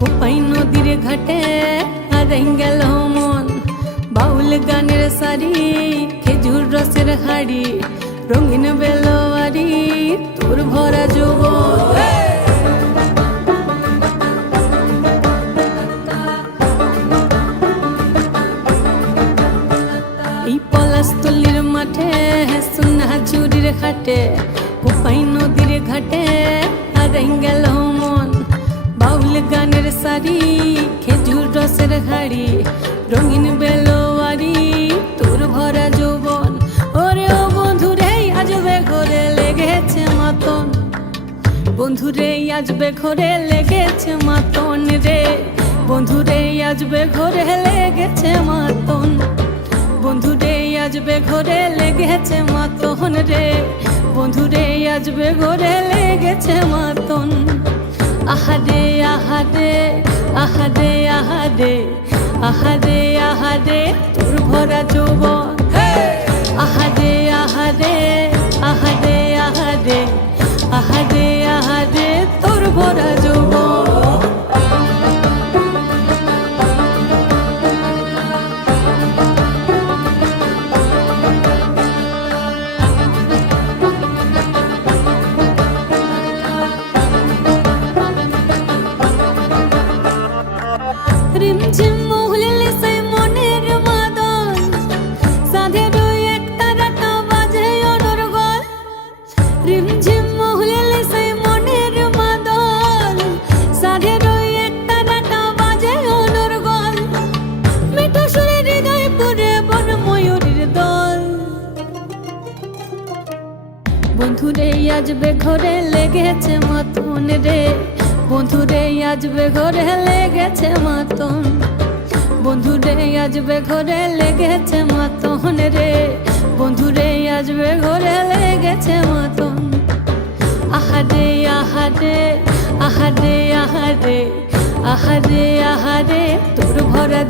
কোপাই নদীর ঘাটে হারাই গেল মন। বাউল গানের সারি, খেজুর রসের হাড়ি, রঙিন বেলোয়ারি, তোর ভরা যৌবন। এই পলাশতলির মাঠে, সোনা চুরির খাটে, কোপাই নদীর ঘাটে হারাই গেল মন। বাউল গানের সারি, খেজুর রসের হাড়ি, রঙিন বেলোয়ারি, তোর ভরা যৌবন। ওরে ও বন্ধুরে আজবে ঘরে লেগেছে মাতন, বন্ধুরে আজবে ঘরে লেগেছে মাতন রে, বন্ধুরে আজবে ঘরে লেগেছে মাতন, বন্ধুরে আজবে ঘরে লেগেছে মাতন রে, বন্ধুরে আজবে ঘরে লেগেছে মাতন। আহারে আহারে আহারে আহারে আহারে আহারে তোর ভরা যৌবন। আহারে আহারে আহারে আহারে আহারে আহারে তোর ভরা যৌবন। রিমঝিম মহুলিলে সেই মনের মাদন, সাধের এক তারাটা বাজে অনর্গল। রিমঝিম মহুলিলে সেই মনের মাদন, সাধের এক তারাটা বাজে অনর্গল। মিঠো সুরে হৃদয় পুরে বন ময়ূরীর দল। বন্ধুরে আজবে ঘরে লেগেছে মাতন রে, বন্ধুরে আজবে ঘরে লেগেছে মাতন, বন্ধুরে আজবে ঘরে লেগেছে মাতন রে, বন্ধুরে আজবে ঘরে লেগেছে মাতন। আহারে আহারে আহারে আহারে আহারে আহারে তোর ভরা